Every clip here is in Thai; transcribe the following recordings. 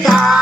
Africa.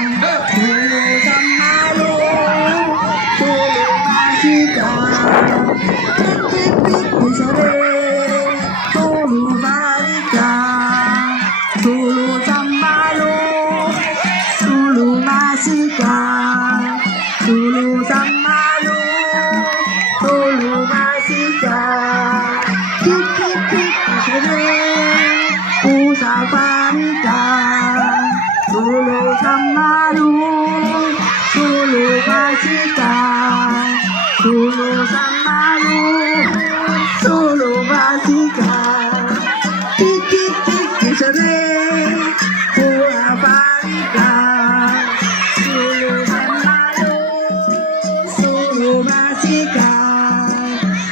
básica, solo amado, solo básica, tiki tiki se ve, pura básica, solo amado, solo básica,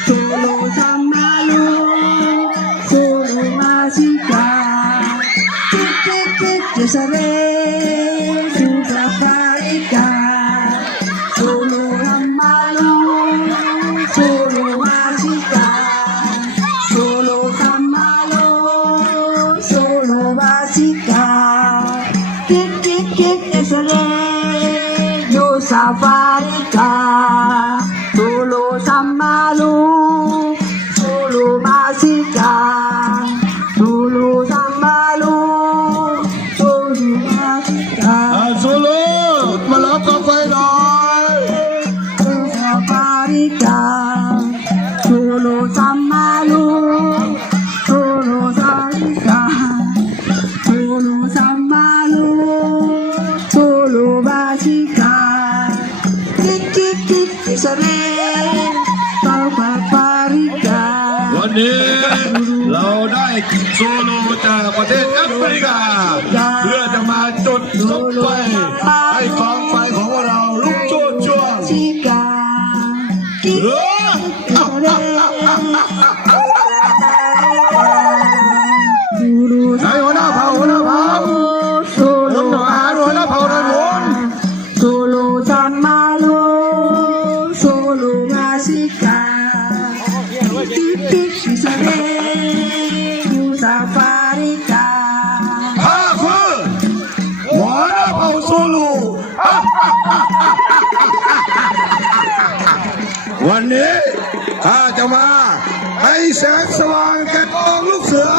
solo amado, solo básica, tiki tiki se ve. አፋሪካ ቶሎ ሳማሉ ซโลจากประเทศแอฟริกา เพื่อจะมาจุดลบไฟให้กองไฟของเราลุกโชนช่วง Sika Kik เออ Guru ไหนหัวหน้าเผ่าหัวหน้าเผ่า Solo น้ำหน่อยอาหัวหน้าเผ่าหน่อย วันนี้ข้าจะมาให้แสงสว่างแก่กองลูกเสือ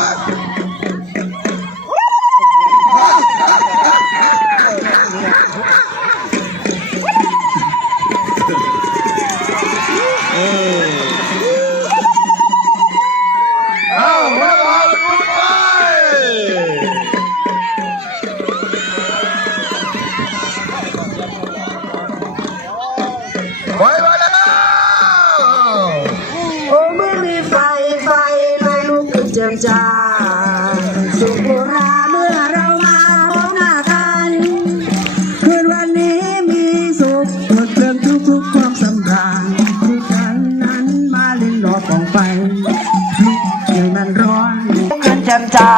เออ นั้นร้อนกันแจ่มจ้า